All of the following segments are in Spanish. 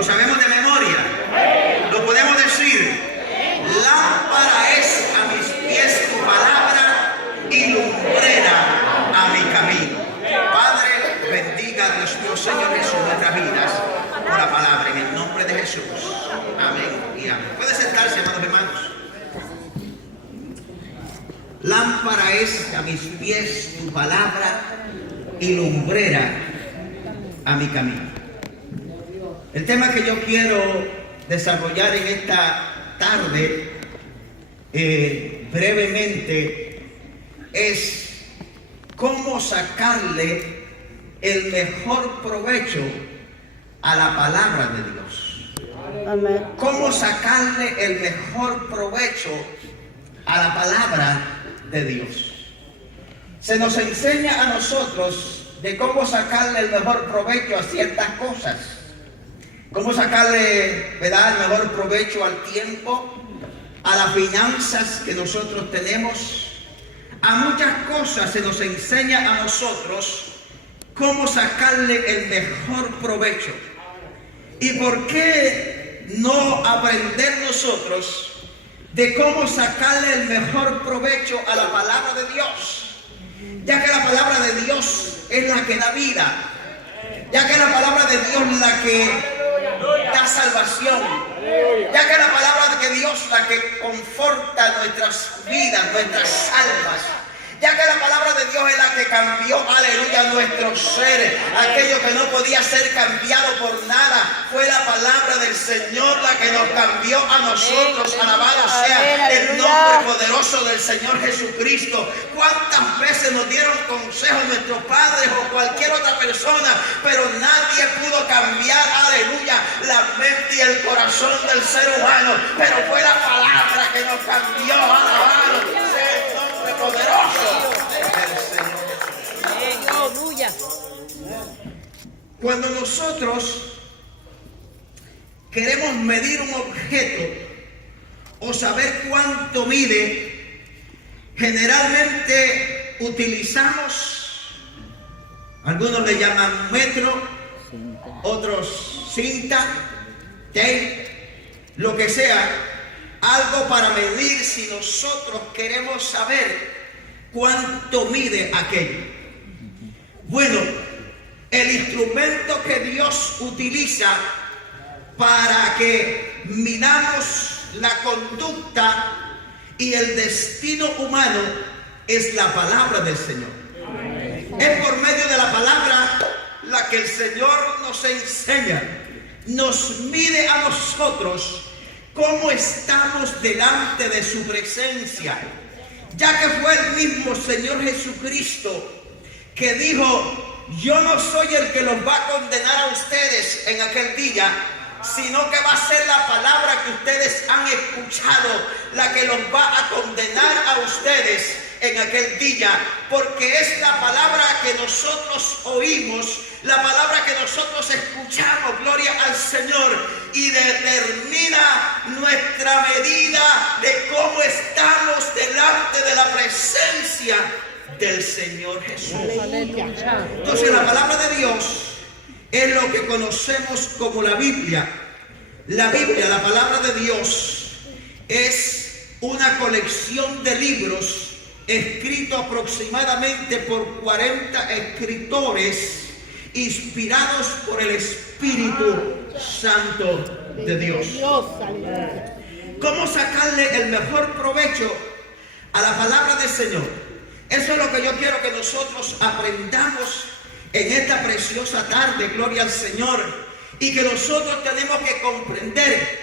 Lo sabemos de memoria. Lo podemos decir. Lámpara es a mis pies tu palabra y lumbrera a mi camino. Padre, bendiga Dios mío, Señor Jesús, nuestras vidas por la palabra en el nombre de Jesús. Amén y amén. Puede sentarse, amados hermanos. Lámpara es a mis pies tu palabra y lumbrera a mi camino. El tema que yo quiero desarrollar en esta tarde, brevemente, es cómo sacarle el mejor provecho a la palabra de Dios. Amén. Cómo sacarle el mejor provecho a la palabra de Dios. Se nos enseña a nosotros de cómo sacarle el mejor provecho a ciertas cosas. Cómo sacarle, ¿verdad?, el mejor provecho al tiempo, a las finanzas que nosotros tenemos. A muchas cosas se nos enseña a nosotros cómo sacarle el mejor provecho. ¿Y por qué no aprender nosotros de cómo sacarle el mejor provecho a la palabra de Dios? Ya que la palabra de Dios es la que da vida, ya que la palabra de Dios es la que da salvación, ya que la palabra de Dios es la que conforta nuestras vidas, nuestras almas, ya que la palabra de Dios es la que cambió, aleluya, nuestro ser. Aquello que no podía ser cambiado por nada, fue la palabra del Señor la que nos cambió a nosotros. Alabado sea el nombre poderoso del Señor Jesucristo. ¿Cuántas veces nos dieron consejos nuestros padres o cualquier otra persona, pero nadie pudo cambiar, aleluya, la mente y el corazón del ser humano? Pero fue la palabra que nos cambió. Alabado sea el nombre poderoso del Señor. Aleluya. Cuando nosotros queremos medir un objeto o saber cuánto mide, generalmente utilizamos, algunos le llaman metro, otros cinta, tape, lo que sea, algo para medir si nosotros queremos saber cuánto mide aquello. Bueno, el instrumento que Dios utiliza para que midamos la conducta y el destino humano es la palabra del Señor. Es por medio de la palabra la que el Señor nos enseña, nos mide a nosotros cómo estamos delante de su presencia, ya que fue el mismo Señor Jesucristo que dijo: yo no soy el que los va a condenar a ustedes en aquel día, sino que va a ser la palabra que ustedes han escuchado la que los va a condenar a ustedes en aquel día, porque es la palabra que nosotros oímos, la palabra que nosotros escuchamos, gloria al Señor, y determina nuestra medida de cómo estamos delante de la presencia del Señor Jesús. Entonces la palabra de Dios es lo que conocemos como la Biblia. La Biblia, la palabra de Dios, es una colección de libros escritos aproximadamente por 40 escritores inspirados por el Espíritu Santo de Dios. ¿Cómo sacarle el mejor provecho a la palabra del Señor? Eso es lo que yo quiero que nosotros aprendamos en esta preciosa tarde, gloria al Señor, y que nosotros tenemos que comprender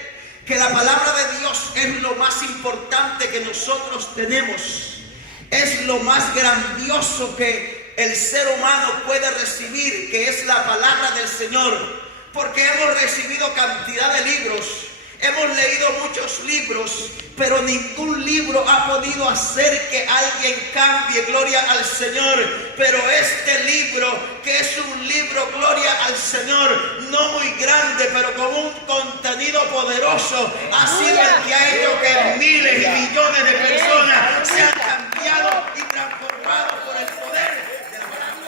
que la palabra de Dios es lo más importante que nosotros tenemos, es lo más grandioso que el ser humano puede recibir, que es la palabra del Señor, porque hemos recibido cantidad de libros, hemos leído muchos libros, pero ningún libro ha podido hacer que alguien cambie, gloria al Señor. Pero este libro, que es un libro, gloria al Señor, no muy grande, pero con un contenido poderoso, ha sido el que ha hecho que miles y millones de personas sean cambiados y transformados por el poder de la palabra.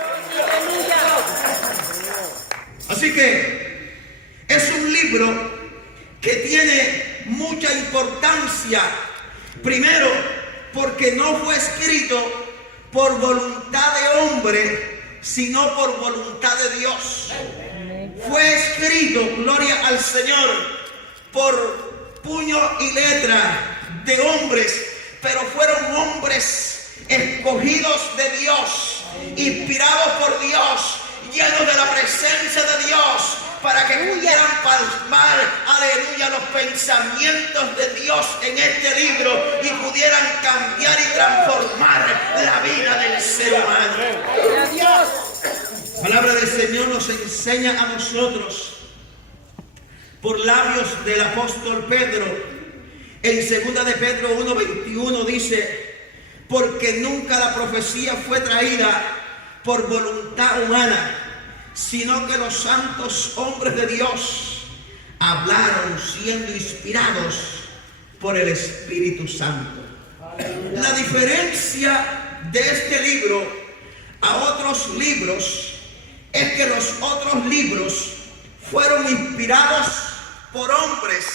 Así que es un libro libro que tiene mucha importancia. Primero, porque no fue escrito por voluntad de hombre, sino por voluntad de Dios. Fue escrito, gloria al Señor, por puño y letra de hombres, pero fueron hombres escogidos de Dios, inspirados por Dios, llenos de la presencia de Dios, para que pudieran plasmar, aleluya, los pensamientos de Dios en este libro y pudieran cambiar y transformar la vida del ser humano. La palabra del Señor nos enseña a nosotros por labios del apóstol Pedro. En 2 de Pedro 1:21 dice: porque nunca la profecía fue traída por voluntad humana, sino que los santos hombres de Dios hablaron siendo inspirados por el Espíritu Santo. La diferencia de este libro a otros libros es que los otros libros fueron inspirados por hombres,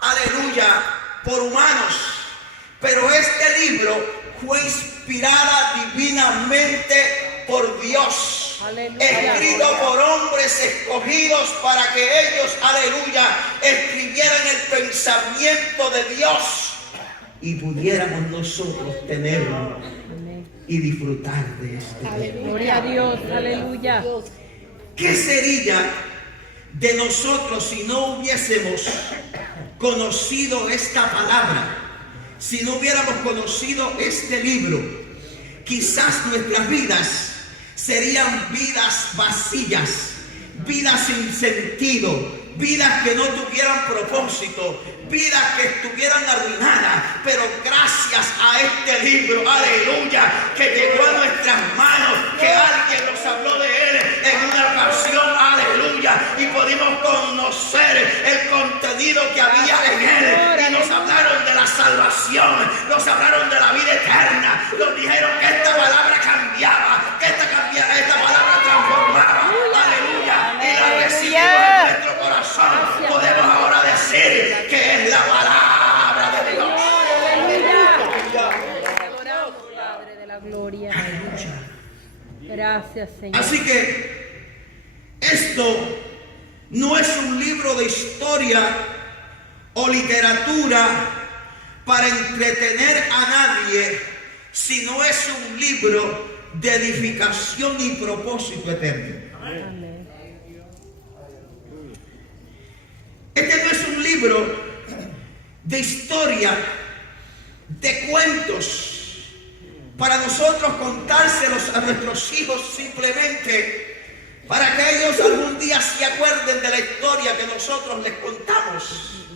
aleluya, por humanos, pero este libro fue inspirada divinamente por Dios, escrito por hombres escogidos para que ellos, aleluya, escribieran el pensamiento de Dios y pudiéramos nosotros tenerlo y disfrutar de este. Gloria a Dios, aleluya. ¿Qué sería de nosotros si no hubiésemos conocido esta palabra? Si no hubiéramos conocido este libro, quizás nuestras vidas serían vidas vacías, vidas sin sentido, vidas que no tuvieran propósito, vidas que estuvieran arruinadas. Pero gracias a este libro, aleluya, que llegó a nuestras manos, que alguien nos habló de él en una ocasión, aleluya, y pudimos conocer el contenido que había en él, y nos hablaron de la salvación, nos hablaron de la vida eterna, nos dijeron que esta palabra cambiaba, que esta palabra transformaba, aleluya, y la recibimos en nuestro corazón. Podemos ahora decir que es la palabra de Dios. Adoramos, Padre de la gloria. Gracias, Señor. Así que esto no es un libro de historia o literatura para entretener a nadie, sino es un libro de edificación y propósito eterno. Amén. Este no es un libro de historia, de cuentos, para nosotros contárselos a nuestros hijos simplemente para que ellos algún día se acuerden de la historia que nosotros les contamos.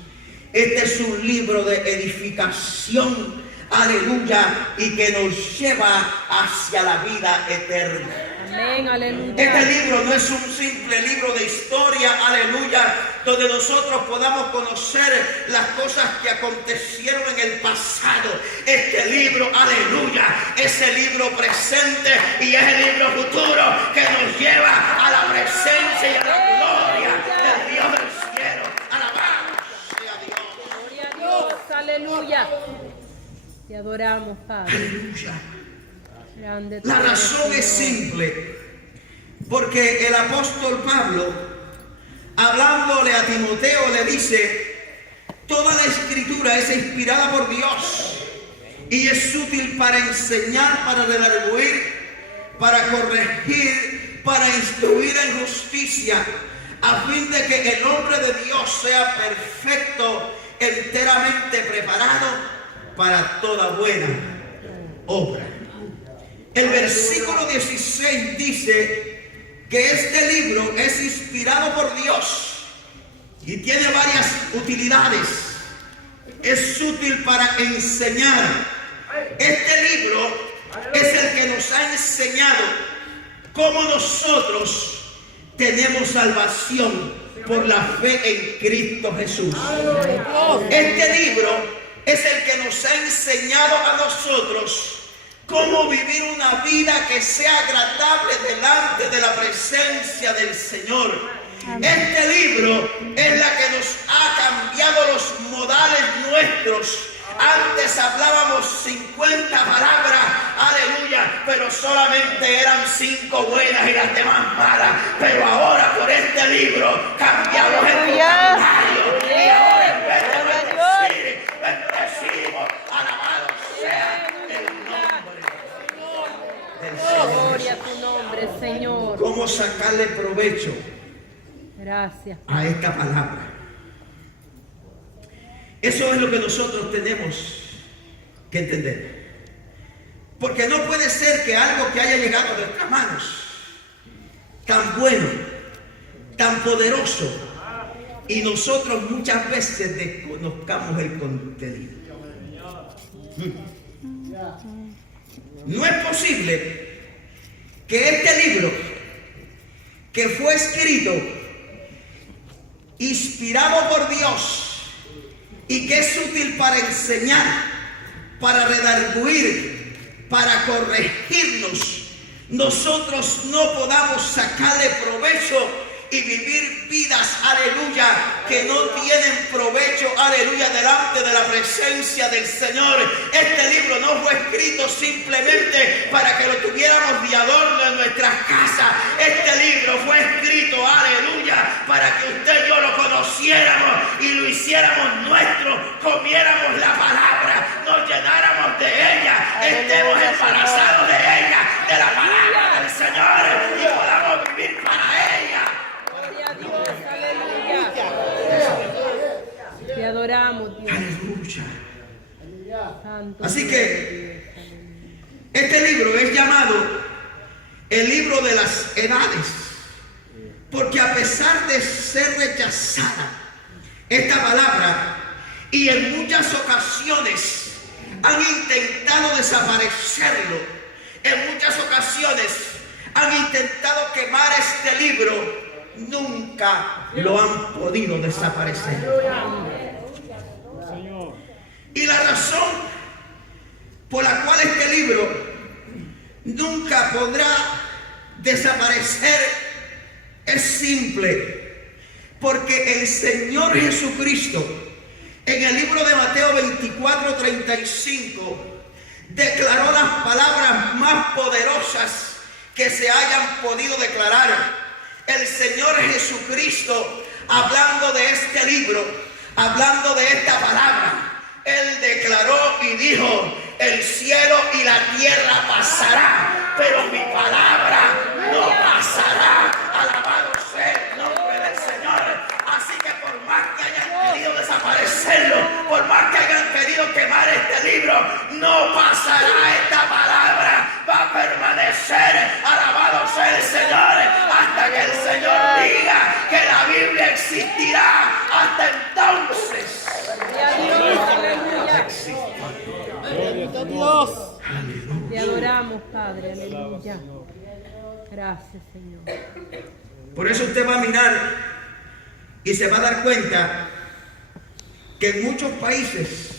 Este es un libro de edificación, aleluya, y que nos lleva hacia la vida eterna. Amén, aleluya. Este libro no es un simple libro de historia, aleluya, donde nosotros podamos conocer las cosas que acontecieron en el pasado. Este libro, aleluya, es el libro presente y es el libro futuro que nos lleva a la presencia y a la gloria del Dios del cielo. Alabado sea Dios. Gloria a Dios, aleluya. Te adoramos, Padre. Aleluya. Grande La tú eres, razón es Señor. simple, porque el apóstol Pablo, hablándole a Timoteo, le dice: toda la escritura es inspirada por Dios y es útil para enseñar, para redarguir, para corregir, para instruir en justicia, a fin de que el hombre de Dios sea perfecto, enteramente preparado para toda buena obra. El versículo 16 dice que este libro es inspirado por Dios y tiene varias utilidades. Es útil para enseñar. Este libro es el que nos ha enseñado cómo nosotros tenemos salvación por la fe en Cristo Jesús. Este libro es el que nos ha enseñado a nosotros cómo vivir una vida que sea agradable delante de la presencia del Señor. Este libro es la que nos ha cambiado los modales nuestros. Antes hablábamos 50 palabras, aleluya, pero solamente eran 5 buenas y las demás malas. Pero ahora por este libro cambiamos el vocabulario. Y ahora en vez de bendecimos, alabado sea el nombre del Señor. Gloria a tu nombre, Señor. ¿Cómo sacarle provecho Gracias. a esta palabra? Eso es lo que nosotros tenemos que entender. Porque no puede ser que algo que haya llegado a nuestras manos, tan bueno, tan poderoso, y nosotros muchas veces desconozcamos el contenido. No es posible que este libro, que fue escrito, inspirado por Dios, y que es útil para enseñar, para redarguir, para corregirnos, nosotros no podamos sacarle provecho y vivir vidas, aleluya, que no tienen provecho, aleluya, delante de la presencia del Señor. Este libro no fue escrito simplemente para que lo tuviéramos de adorno en nuestras casas. Este libro fue escrito, aleluya, para que usted y yo lo conociéramos y lo hiciéramos nuestro, comiéramos la palabra, nos llenáramos de ella, estemos embarazados de ella, de la palabra del Señor, y podamos vivir para ella. Dios, aleluya. Te adoramos, Dios. Aleluya. Santo. Así que este libro es llamado el libro de las edades, porque a pesar de ser rechazada esta palabra, y en muchas ocasiones han intentado desaparecerlo, en muchas ocasiones han intentado quemar este libro, nunca lo han podido desaparecer. Y la razón por la cual este libro nunca podrá desaparecer es simple, porque el Señor Jesucristo en el libro de Mateo 24:35 declaró las palabras más poderosas que se hayan podido declarar. El Señor Jesucristo, hablando de este libro, hablando de esta palabra, Él declaró y dijo: el cielo y la tierra pasará, pero mi palabra no pasará. Alabado sea el nombre del Señor. Así que por más que hayan querido desaparecerlo, por más que hayan querido quemar este libro, no pasará esta palabra, va a permanecer. Alabado sea el Señor, hasta que el Señor diga que la Biblia existirá. Hasta entonces. Dios. Te adoramos, Padre, aleluya. Gracias, Señor. Por eso usted va a mirar y se va a dar cuenta que en muchos países,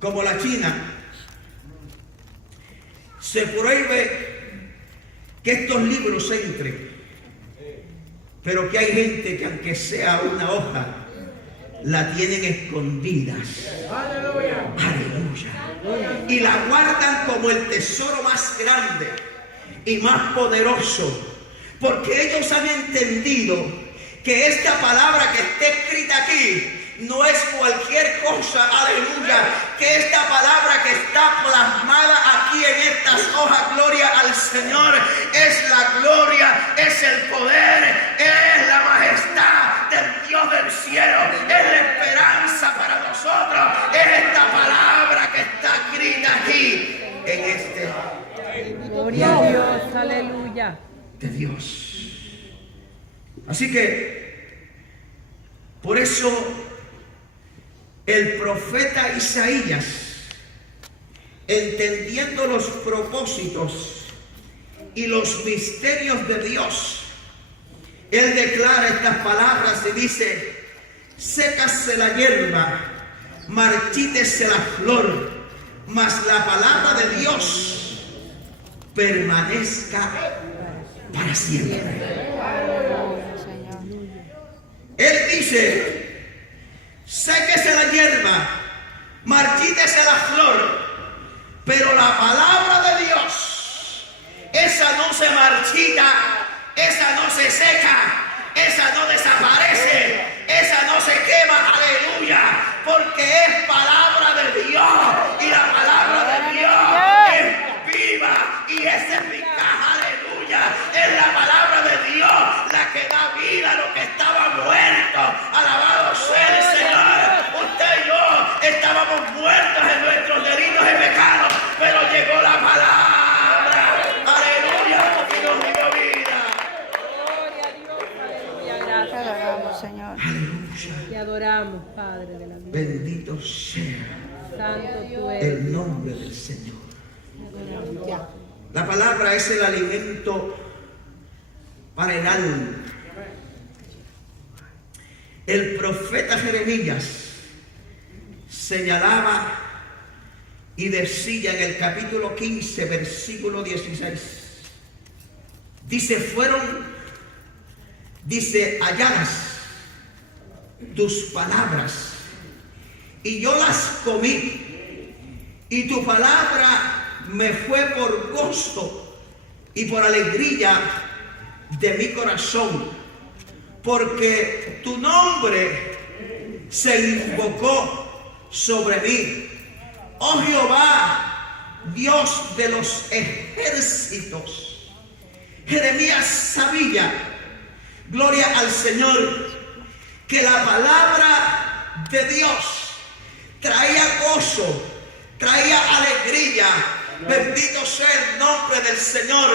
como la China, se prohíbe que estos libros entren, pero que hay gente que aunque sea una hoja, la tienen escondidas. Aleluya. Y la guardan como el tesoro más grande y más poderoso, porque ellos han entendido que esta palabra que está escrita aquí no es cualquier cosa, aleluya, que esta palabra que está plasmada aquí en estas hojas, gloria al Señor, es la gloria, es el poder, es la majestad del Dios del cielo, es la esperanza para nosotros, es esta palabra que está escrita aquí en este Gloria a Dios, aleluya. de Dios. Así que por eso el profeta Isaías, entendiendo los propósitos y los misterios de Dios, él declara estas palabras y dice: sécase la hierba, marchítese la flor, mas la palabra de Dios permanezca para siempre. Él dice: séquese la hierba, marchítese la flor, pero la palabra de Dios, esa no se marchita, esa no se seca, esa no desaparece, esa no se quema, aleluya, porque es palabra de Dios, y la palabra de Dios es viva y es eficaz, aleluya. Es la palabra de Dios la que da vida a lo que estaba muerto. Alabado sea el Señor. Usted y yo estábamos muertos en nuestros delitos y pecados, pero llegó la palabra, aleluya, y nos dio vida. Gloria a Dios, aleluya, gracias. Te adoramos, Señor. Aleluya. Te adoramos, Padre de la vida. Bendito sea Santo tú eres. el nombre del Señor. Te adoramos. La palabra es el alimento para el alma. El profeta Jeremías señalaba y decía en el capítulo 15, versículo 16, dice, halladas tus palabras y yo las comí, y tu palabra me fue por gozo y por alegría de mi corazón, porque tu nombre se invocó sobre mí, oh Jehová, Dios de los ejércitos. Jeremías sabía, gloria al Señor, que la palabra de Dios traía gozo, traía alegría. Bendito sea el nombre del Señor.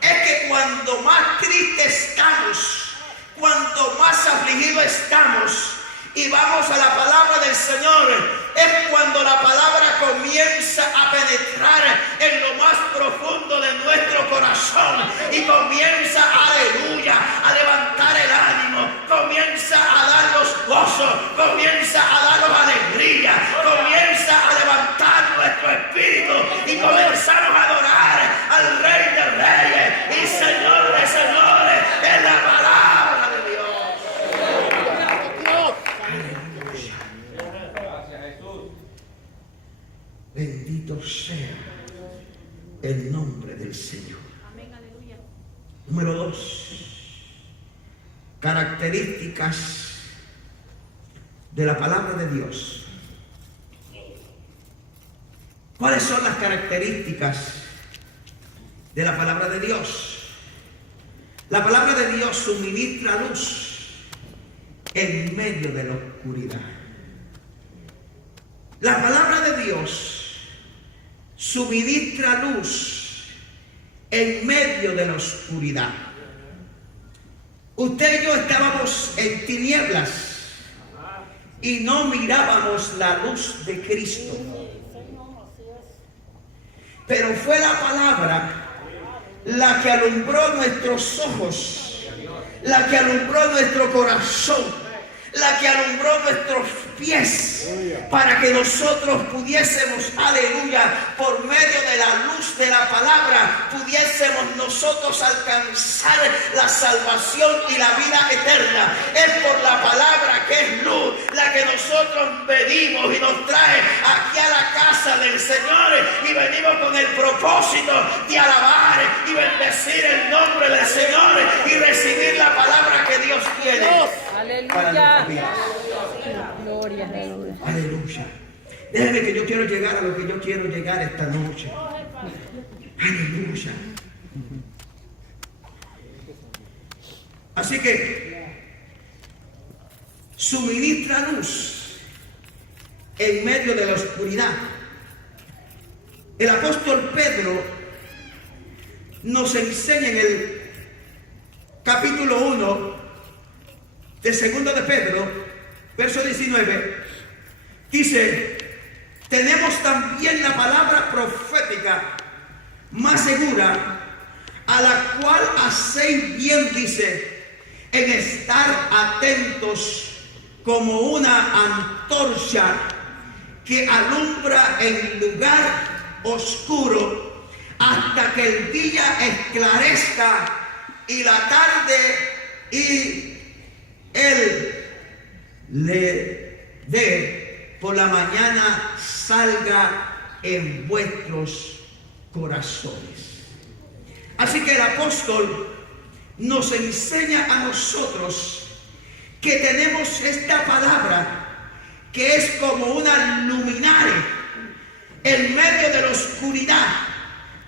Es que cuando más tristes estamos, cuando más afligidos estamos y vamos a la palabra del Señor, es cuando la palabra comienza a penetrar en lo más profundo de nuestro corazón y comienza, aleluya, a levantar el ánimo, comienza a darnos gozo, comienza a darnos alegría, comienza a levantar nuestro espíritu y comenzamos a adorar al Rey de Reyes y Señor de Señores en la palabra de Dios. Bendito sea el nombre del Señor. Número 2. Características de la palabra de Dios. ¿Cuáles son las características de la palabra de Dios? La palabra de Dios suministra luz en medio de la oscuridad. La palabra de Dios suministra luz en medio de la oscuridad. Usted y yo estábamos en tinieblas y no mirábamos la luz de Cristo. Pero fue la palabra la que alumbró nuestros ojos, la que alumbró nuestro corazón, la que alumbró nuestros pies, para que nosotros pudiésemos, aleluya, por medio de la luz de la palabra, pudiésemos nosotros alcanzar la salvación y la vida eterna. Es por la palabra, que es luz, la que nosotros venimos y nos trae aquí a la casa del Señor, y venimos con el propósito de alabar y bendecir el nombre del Señor y recibir la palabra que Dios tiene. Aleluya. Gloria, aleluya. Aleluya. Déjeme que yo quiero llegar a lo que yo quiero llegar esta noche. Aleluya. Así que suministra luz en medio de la oscuridad. El apóstol Pedro nos enseña en el capítulo 1 de segundo de Pedro, verso 19, dice, tenemos también la palabra profética más segura, a la cual hacéis bien, dice, en estar atentos como una antorcha que alumbra en lugar oscuro hasta que el día esclarezca y la tarde y el le dé por la mañana salga en vuestros corazones. Así que el apóstol nos enseña a nosotros que tenemos esta palabra que es como una luminaria en medio de la oscuridad.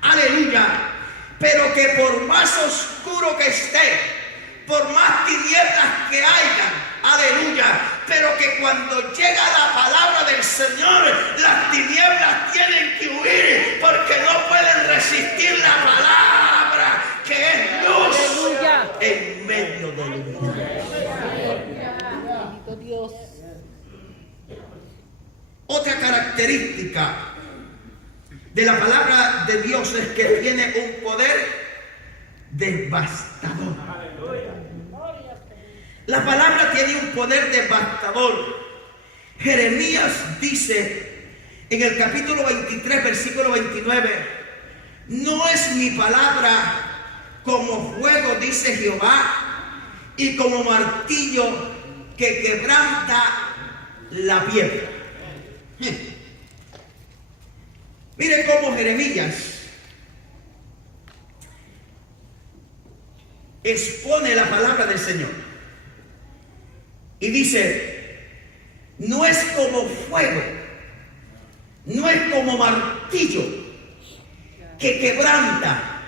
Aleluya. Pero que por más oscuro que esté, por más tinieblas que haya, aleluya, pero que cuando llega la palabra del Señor, las tinieblas tienen que huir, porque no pueden resistir la palabra que es luz. Aleluya. En medio de la oscuridad. Bendito Dios. Otra característica de la palabra de Dios es que tiene un poder devastador. La palabra tiene un poder devastador. Jeremías dice en el capítulo 23, versículo 29, no es mi palabra como fuego, dice Jehová, y como martillo que quebranta la piedra. Mire cómo Jeremías expone la palabra del Señor y dice, no es como fuego, no es como martillo que quebranta.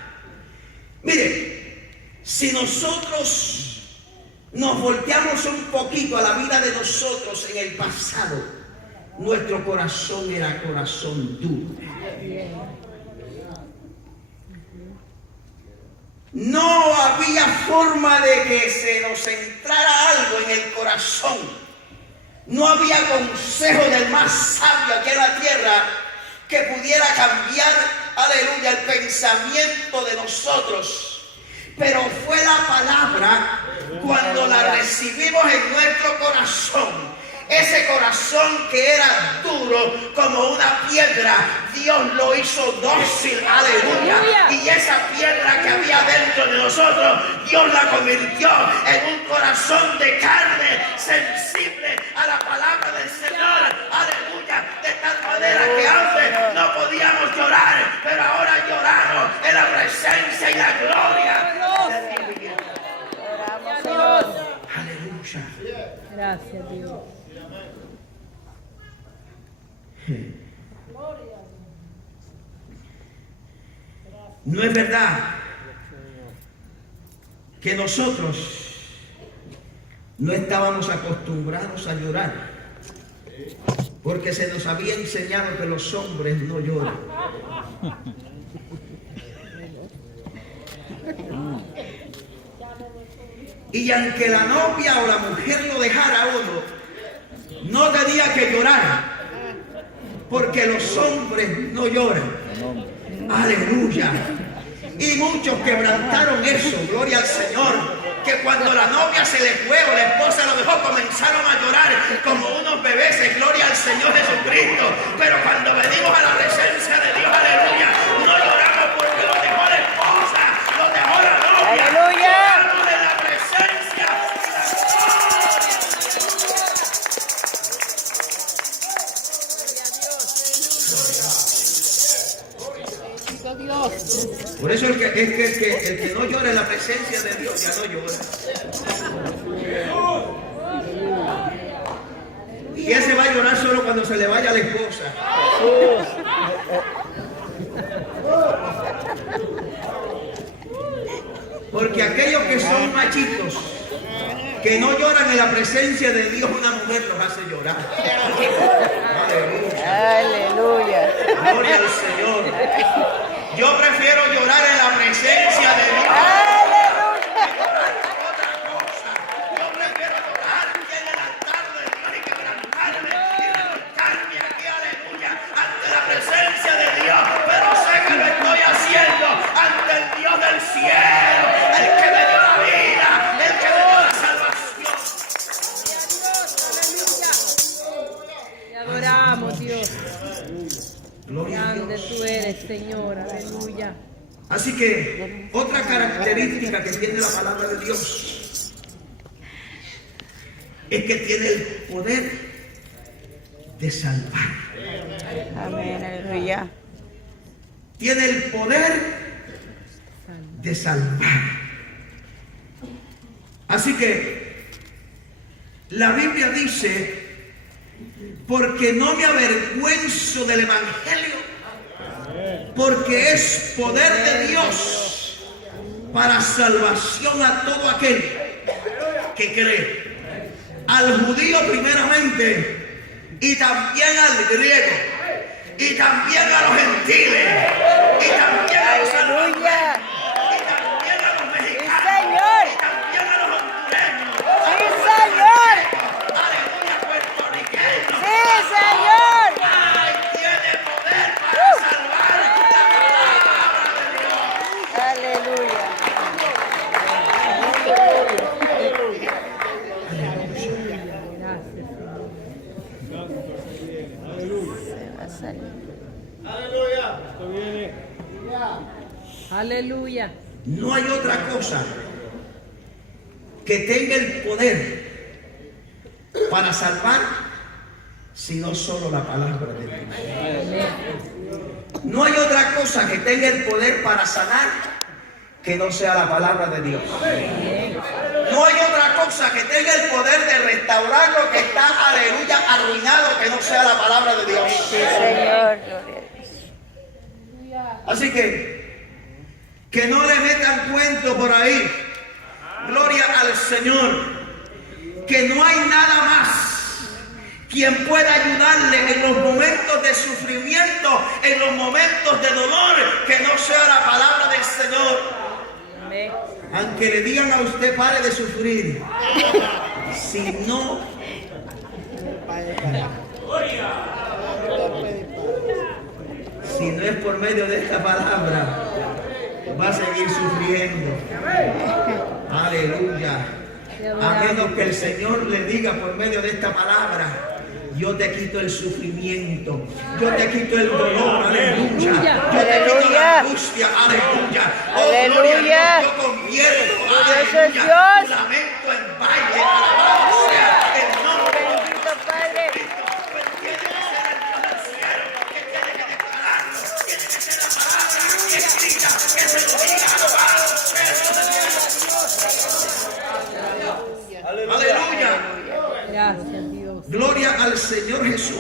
Mire, si nosotros nos volteamos un poquito a la vida de nosotros en el pasado, nuestro corazón era corazón duro. No había forma de que se nos entrara algo en el corazón. No había consejo del más sabio aquí en la tierra que pudiera cambiar, aleluya, el pensamiento de nosotros. Pero fue la palabra cuando la recibimos en nuestro corazón. Ese corazón que era duro como una piedra, Dios lo hizo dócil, aleluya. Y esa piedra que había dentro de nosotros, Dios la convirtió en un corazón de carne, sensible a la palabra del Señor, aleluya. De tal manera que antes no podíamos llorar, pero ahora lloramos en la presencia y la gloria de Dios. Aleluya. Gracias, Dios. No es verdad que nosotros no estábamos acostumbrados a llorar, porque se nos había enseñado que los hombres no lloran. Y aunque la novia o la mujer lo dejara a uno, no tenía que llorar, porque los hombres no lloran. Aleluya. Y muchos quebrantaron eso, gloria al Señor, que cuando la novia se le fue o la esposa lo dejó, comenzaron a llorar como unos bebés, gloria al Señor Jesucristo. Pero cuando venimos a la presencia de Dios, aleluya, no lloramos porque lo dejó la esposa, lo dejó la novia. Aleluya. Lloramos en la presencia de Dios. Por eso el que no llora en la presencia de Dios ya no llora. Y ese va a llorar solo cuando se le vaya la esposa. Porque aquellos que son machitos, que no lloran en la presencia de Dios, una mujer los hace llorar. Aleluya. Aleluya. Gloria al Señor. Yo prefiero llorar en la presencia de Dios. Otra cosa. Yo prefiero llorar aquí en el altar de Dios y quebrantarme y revolcarme aquí, aleluya, ante la presencia de Dios. Pero sé que lo estoy haciendo ante el Dios del cielo, el que me dio la vida, el que me dio la salvación. Te adoramos, Dios. Gloria a Grande Dios. tú eres, Señor. Aleluya. Así que otra característica que tiene la palabra de Dios es que tiene el poder de salvar. Amén, aleluya. Tiene el poder de salvar. Así que la Biblia dice, porque no me avergüenzo del Evangelio, porque es poder de Dios para salvación a todo aquel que cree. Al judío primeramente, y también al griego, y también a los gentiles, y también a los Aleluya. y también a los mexicanos, Señor. y también a los hondureños, Sí, Señor. aleluya, puertorriqueños. Sí, Señor. ¡Ay, tiene poder para salvar la palabra de Dios! Aleluya. Se va a salir. Aleluya. No hay otra cosa que tenga el poder para salvar sino solo la palabra de Dios. No hay otra cosa que tenga el poder para sanar que no sea la palabra de Dios. No hay otra cosa que tenga el poder de restaurar lo que está, aleluya, arruinado que no sea la palabra de Dios. Sí, Señor. Gloria a Dios. Así que no le metan cuento por ahí. Gloria al Señor. Que no hay nada más quien pueda ayudarle en los momentos de sufrimiento, en los momentos de dolor, que no sea la palabra del Señor. Amén. Aunque le digan a usted pare de sufrir, si no es por medio de esta palabra, va a seguir sufriendo. Aleluya. A menos que el Señor le diga por medio de esta palabra, yo te quito el sufrimiento, yo te quito el dolor, aleluya, yo te quito la angustia, aleluya, oh gloria a Dios, yo convierto, aleluya, tu lamento en baile, alabado sea el nombre de Bendito Padre. Cristo. Pues tiene que ser el Dios del cielo, que tiene que declararlo, tiene que ser la palabra escrita, que se lo diga, alabado sea el nombre de Dios. Aleluya. Gracias, Dios. Gloria al Señor Jesús.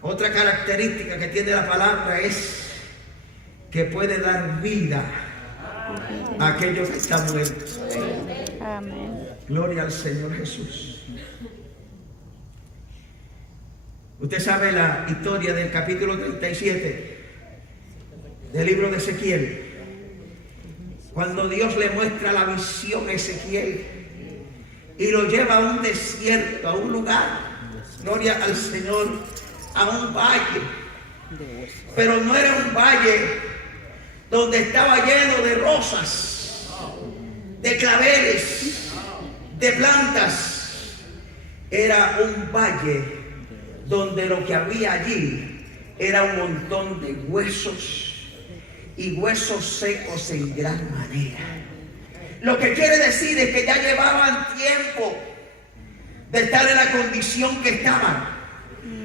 Otra característica que tiene la palabra es que puede dar vida a aquellos que están muertos. Amén. Gloria al Señor Jesús. Usted sabe la historia del capítulo 37 del libro de Ezequiel. Cuando Dios le muestra la visión a Ezequiel y lo lleva a un desierto, a un lugar, gloria al Señor, a un valle. Pero no era un valle donde estaba lleno de rosas, de claveles, de plantas. Era un valle donde lo que había allí era un montón de huesos, y huesos secos en gran manera. Lo que quiere decir es que ya llevaban tiempo de estar en la condición que estaban.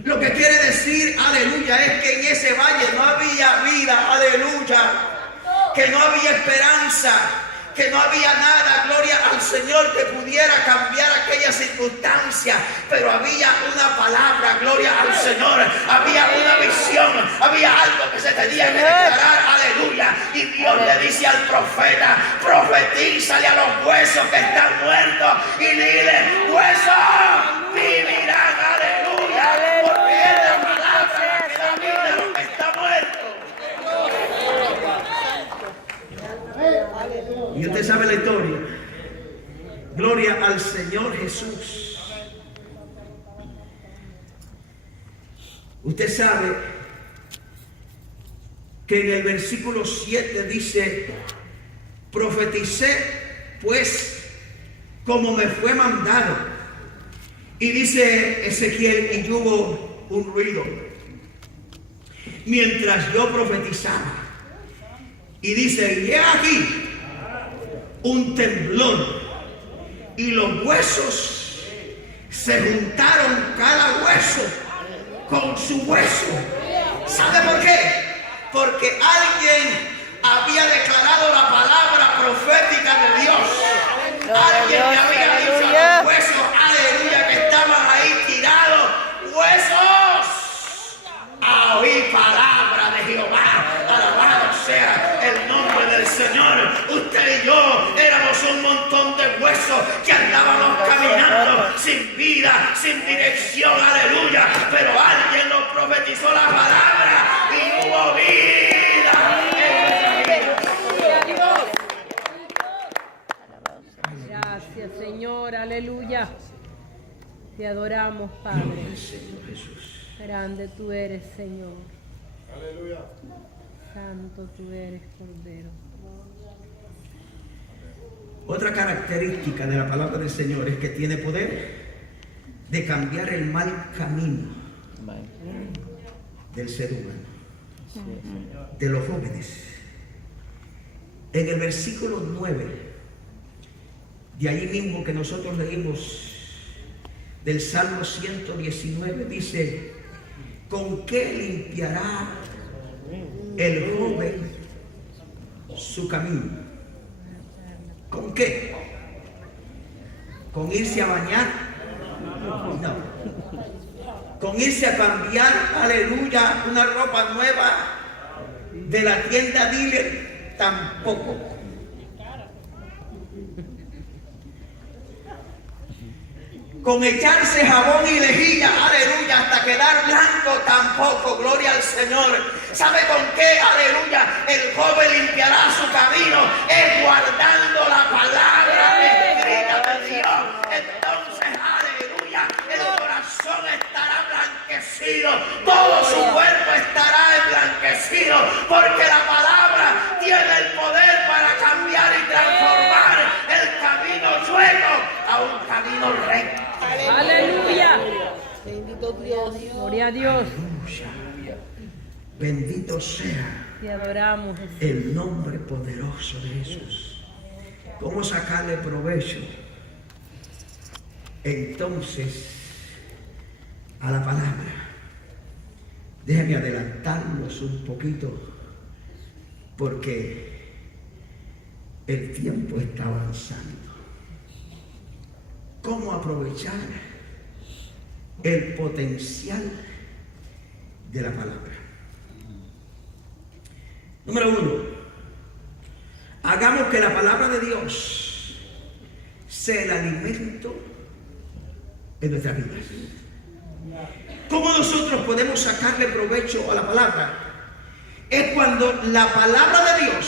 Lo que quiere decir, aleluya, es que en ese valle no había vida, aleluya, que no había esperanza, que no había nada, gloria al Señor, que pudiera cambiar aquella circunstancia, pero había una palabra, gloria al Señor, había una visión, había algo que se tenía que declarar, aleluya, y Dios le dice al profeta, profetízale a los huesos que están muertos y dile, huesos vivirán, aleluya, porque es la palabra que da vida a lo que está muerto. Y usted sabe la historia. Gloria al Señor Jesús. Usted sabe que en el versículo 7 dice, profeticé pues como me fue mandado. Y dice Ezequiel, y hubo un ruido mientras yo profetizaba. Y dice, y he aquí un temblor, y los huesos se juntaron, cada hueso con su hueso. ¿Sabe por qué? Porque alguien había declarado la palabra profética de Dios. Alguien le había dicho a los huesos, aleluya, que estaban ahí tirados: huesos, a oír palabra de Jehová. Alabado sea el nombre del Señor. Usted y yo éramos un montón de huesos que andábamos caminando sin vida, sin dirección, aleluya. Pero alguien nos profetizó la palabra y hubo vida. Gracias, Señor, aleluya. Te adoramos, Padre. Señor Jesús. Grande tú eres, Señor. Aleluya. Santo tú eres, Cordero. Otra característica de la palabra del Señor es que tiene poder de cambiar el mal camino del ser humano, de los jóvenes. En el versículo 9, de allí mismo que nosotros leímos del Salmo 119, dice: ¿con qué limpiará el joven su camino? ¿Con qué? ¿Con irse a bañar? No. ¿Con irse a cambiar, aleluya, una ropa nueva de la tienda dealer? Tampoco. Con echarse jabón y lejía, aleluya, hasta quedar blanco? Tampoco, gloria al Señor. ¿Sabe con qué, aleluya, el joven limpiará su camino? Es guardando la palabra escrita de Dios. Entonces, aleluya, el corazón estará blanquecido, todo su cuerpo estará emblanquecido, porque la palabra tiene el poder para cambiar y transformar el camino chueco a un camino recto. Aleluya. Bendito Dios. Gloria a Dios. Bendito sea Te adoramos, Jesús. el nombre poderoso de Jesús. ¿Cómo sacarle provecho entonces a la palabra? Déjenme adelantarnos un poquito, porque el tiempo está avanzando. ¿Cómo aprovechar el potencial de la palabra? Número 1, hagamos que la palabra de Dios sea el alimento en nuestras vidas. ¿Cómo nosotros podemos sacarle provecho a la palabra? Es cuando la palabra de Dios